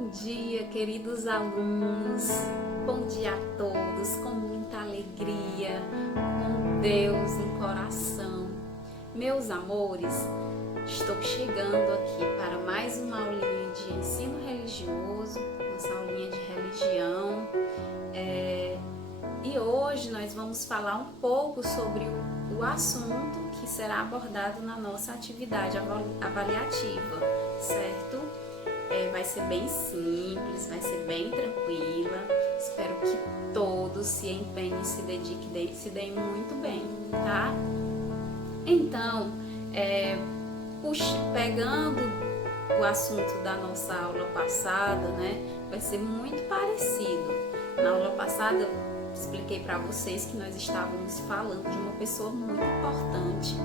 Bom dia, queridos alunos. Bom dia a todos, com muita alegria, com Deus no coração. Meus amores, estou chegando aqui para mais uma aulinha de ensino religioso, nossa aulinha de religião. E hoje nós vamos falar um pouco sobre o assunto que será abordado na nossa atividade avaliativa, certo? Vai ser bem simples, vai ser bem tranquila. Espero que todos se empenhem, se dediquem, se deem muito bem, tá? Então, pegando o assunto da nossa aula passada, né? Vai ser muito parecido. Na aula passada, expliquei para vocês que nós estávamos falando de uma pessoa muito importante,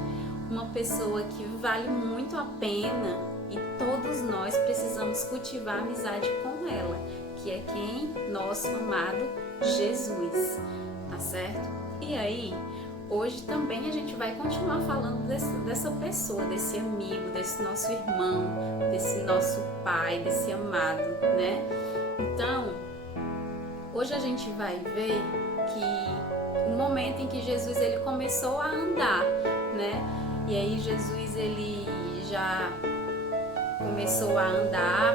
uma pessoa que vale muito a pena e todos nós precisamos cultivar amizade com ela, que é quem? Nosso amado Jesus, tá certo? E aí, hoje também a gente vai continuar falando dessa pessoa, desse amigo, desse nosso irmão, desse nosso pai, desse amado, né? Então, hoje a gente vai ver que o momento em que Jesus ele começou a andar, né? E aí Jesus ele já começou a andar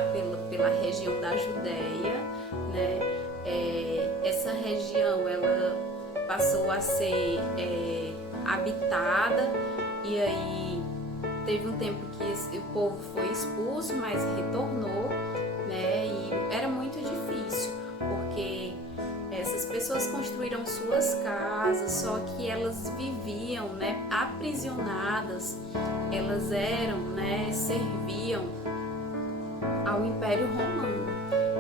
pela região da Judéia, né? Essa região ela passou a ser habitada e aí teve um tempo que o povo foi expulso, mas retornou, né? E era muito difícil porque essas pessoas construíram suas casas, só que elas viviam, né, aprisionadas, elas eram, né, serviam ao Império Romano.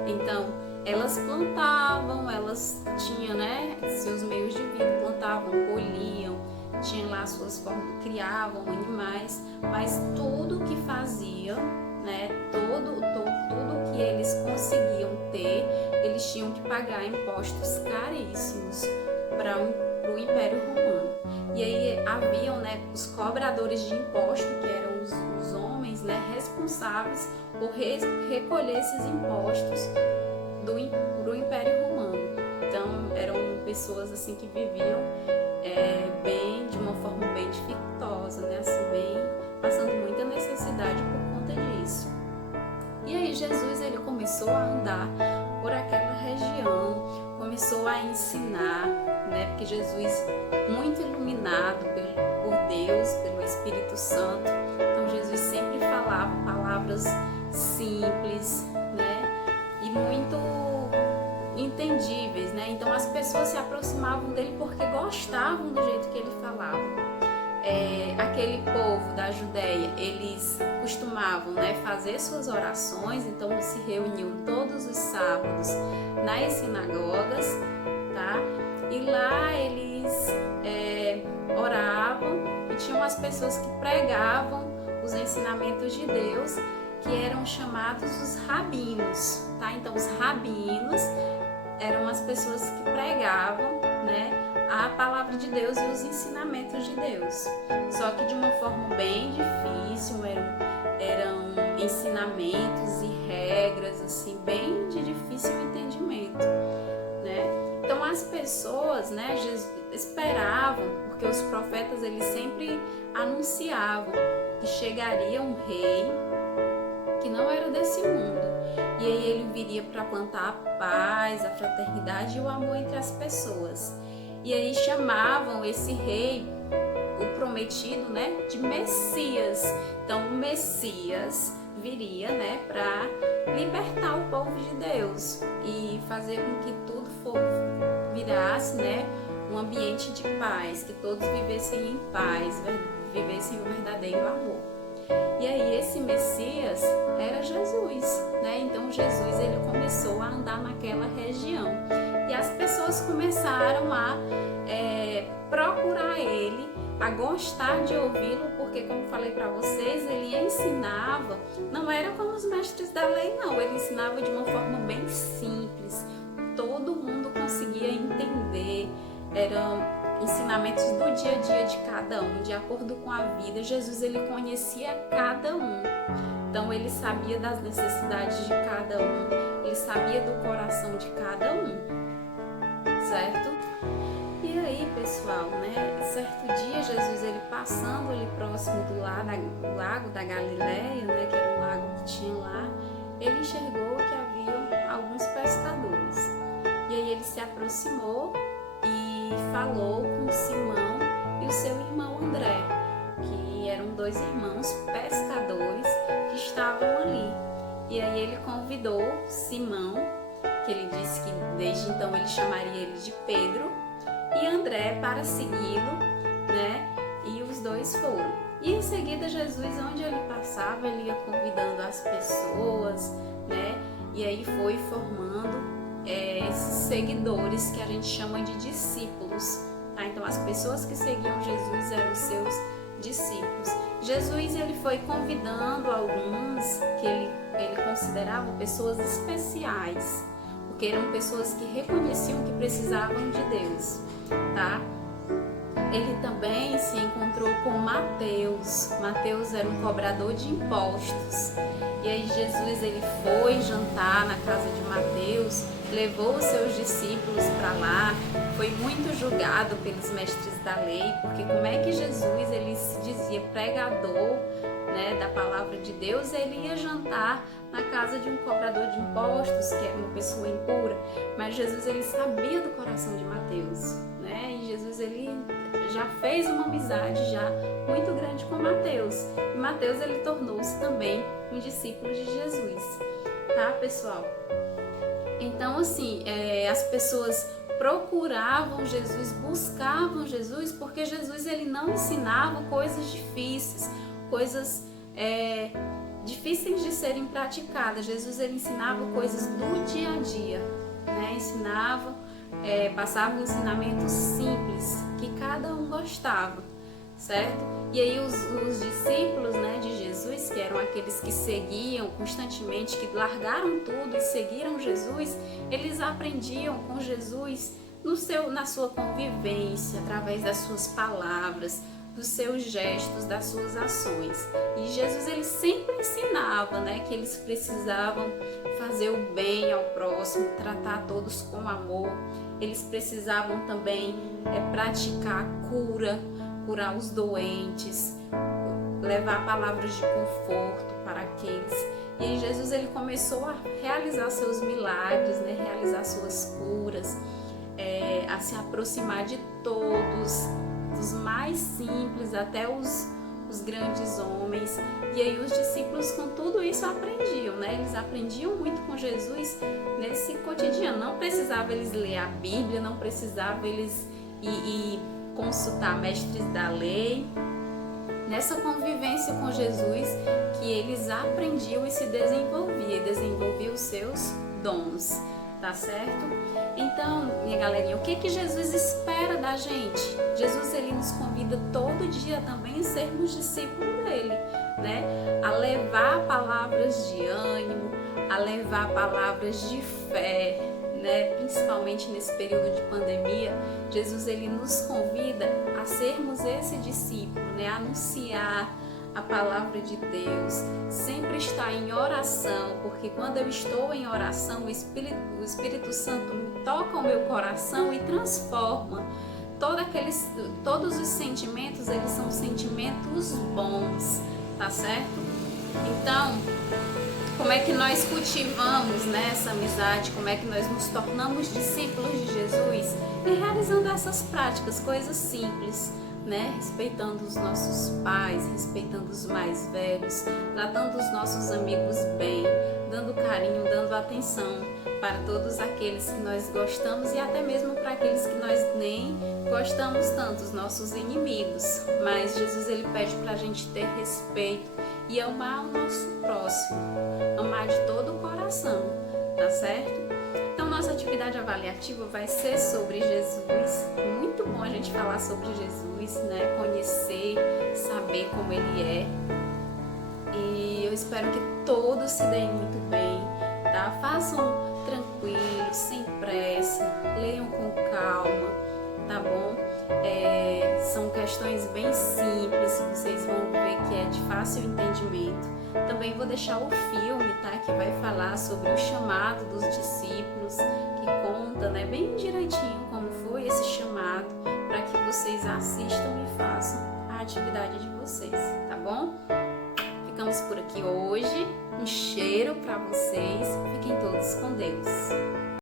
Então, elas plantavam, elas tinham, né, seus meios de vida, plantavam, colhiam, tinham lá suas formas, criavam animais, mas tudo que faziam, né, tudo que eles conseguiam ter, eles tinham que pagar impostos caríssimos para o Império Romano. E aí haviam, né, os cobradores de imposto, que eram os homens, né, responsáveis por recolher esses impostos do Império Romano. Então eram pessoas assim que viviam de uma forma bem dificultosa, né, assim, passando muita necessidade por conta disso. E aí Jesus ele começou a andar por aquela região, começou a ensinar, né? Porque Jesus, muito iluminado por Deus, pelo Espírito Santo, então Jesus sempre falava palavras simples, né? E muito entendíveis, né? Então as pessoas se aproximavam dele porque gostavam do jeito que ele falava. Aquele povo da Judéia, eles costumavam, né, fazer suas orações, então se reuniam todos os sábados nas sinagogas, tá? E lá eles oravam e tinham as pessoas que pregavam os ensinamentos de Deus, que eram chamados os rabinos, tá? Então os rabinos eram as pessoas que pregavam, né, a palavra de Deus e os ensinamentos de Deus. Só que de uma forma bem difícil, eram ensinamentos e regras assim bem de difícil entendimento, né? Então as pessoas, né, esperavam, porque os profetas eles sempre anunciavam que chegaria um rei que não era desse mundo. E aí ele viria para plantar a paz, a fraternidade e o amor entre as pessoas. E aí chamavam esse rei, o prometido, né, de Messias. Então o Messias viria, né, para libertar o povo de Deus e fazer com que tudo virasse, né, um ambiente de paz, que todos vivessem em paz, vivessem o verdadeiro amor. E aí esse Messias era Jesus, né? Então Jesus ele começou a andar naquela região e as pessoas começaram a procurar ele, a gostar de ouvi-lo, porque como falei para vocês, ele ensinava, não era como os mestres da lei não, ele ensinava de uma forma bem simples, todo mundo conseguia entender, ensinamentos do dia a dia de cada um, de acordo com a vida. Jesus, ele conhecia cada um. Então, ele sabia das necessidades de cada um, ele sabia do coração de cada um, certo? E aí, pessoal, né? Certo dia, Jesus, ele passando ali próximo do lago da Galileia, né? Que era um lago que tinha lá, ele enxergou que havia alguns pescadores. E aí ele se aproximou e falou com Simão e o seu irmão André, que eram dois irmãos pescadores que estavam ali. E aí ele convidou Simão, que ele disse que desde então ele chamaria ele de Pedro, e André para segui-lo, né? E os dois foram. E em seguida Jesus, onde ele passava, ele ia convidando as pessoas, né? E aí foi formando esses seguidores que a gente chama de discípulos, tá? Então as pessoas que seguiam Jesus eram os seus discípulos. Jesus, ele foi convidando alguns que ele considerava pessoas especiais, porque eram pessoas que reconheciam que precisavam de Deus, tá? Ele também se encontrou com Mateus. Mateus era um cobrador de impostos. E aí Jesus, ele foi jantar na casa de Mateus, levou os seus discípulos para lá, foi muito julgado pelos mestres da lei, porque como é que Jesus, ele se dizia pregador, né, da palavra de Deus, ele ia jantar na casa de um cobrador de impostos, que era uma pessoa impura? Mas Jesus, ele sabia do coração de Mateus, né? E Jesus, ele já fez uma amizade já muito grande com Mateus. E Mateus, ele tornou-se também um discípulo de Jesus, tá, pessoal? Então, assim, as pessoas procuravam Jesus, buscavam Jesus, porque Jesus, ele não ensinava coisas difíceis, coisas difíceis de serem praticadas. Jesus, ele ensinava coisas do dia a dia, né? Ensinava, passava um ensinamento simples que cada um gostava, certo? E aí os discípulos, né, de Jesus, que eram aqueles que seguiam constantemente, que largaram tudo e seguiram Jesus, eles aprendiam com Jesus na sua convivência, através das suas palavras, dos seus gestos, das suas ações. E Jesus, ele sempre ensinava, né, que eles precisavam fazer o bem ao próximo, tratar todos com amor. Eles precisavam também praticar a cura, curar os doentes, levar palavras de conforto para aqueles. E aí Jesus, ele começou a realizar seus milagres, né, realizar suas curas, a se aproximar de todos, dos mais simples até os grandes homens. E aí os discípulos com tudo isso aprendiam, né? Eles aprendiam muito com Jesus nesse cotidiano. Não precisava eles ler a Bíblia, não precisava eles ir consultar mestres da lei. Nessa convivência com Jesus que eles aprendiam e se desenvolviam os seus dons, tá certo? Então, minha galerinha, o que Jesus espera da gente? Jesus, ele nos convida todo dia também a sermos discípulos dele, né? A levar palavras de ânimo, a levar palavras de fé, né? Principalmente nesse período de pandemia, Jesus, ele nos convida a sermos esse discípulo, né? A anunciar a palavra de Deus, sempre estar em oração, porque quando eu estou em oração, o Espírito Santo me toca o meu coração e transforma. Todos os sentimentos, eles são sentimentos bons, tá certo? Então, como é que nós cultivamos, né, essa amizade? Como é que nós nos tornamos discípulos de Jesus? É realizando essas práticas, coisas simples, né? Respeitando os nossos pais, respeitando os mais velhos, tratando os nossos amigos bem, dando carinho, dando atenção para todos aqueles que nós gostamos e até mesmo para aqueles que nós nem gostamos tanto, os nossos inimigos. Mas Jesus, ele pede para a gente ter respeito e amar o nosso próximo, amar de todo o coração, tá certo? Então, nossa atividade avaliativa vai ser sobre Jesus. Muito bom a gente falar sobre Jesus, né? Conhecer, saber como ele é. E eu espero que todos se deem muito bem, tá? Façam tranquilos, sem pressa, leiam com calma, tá bom? São questões bem simples, vocês vão ver que é de fácil entendimento. Também vou deixar o filme, tá? Que vai falar sobre o chamado dos discípulos, que conta, né, bem direitinho como foi esse chamado, para que vocês assistam e façam a atividade de vocês, tá bom? Ficamos por aqui hoje. Um cheiro para vocês. Fiquem todos com Deus.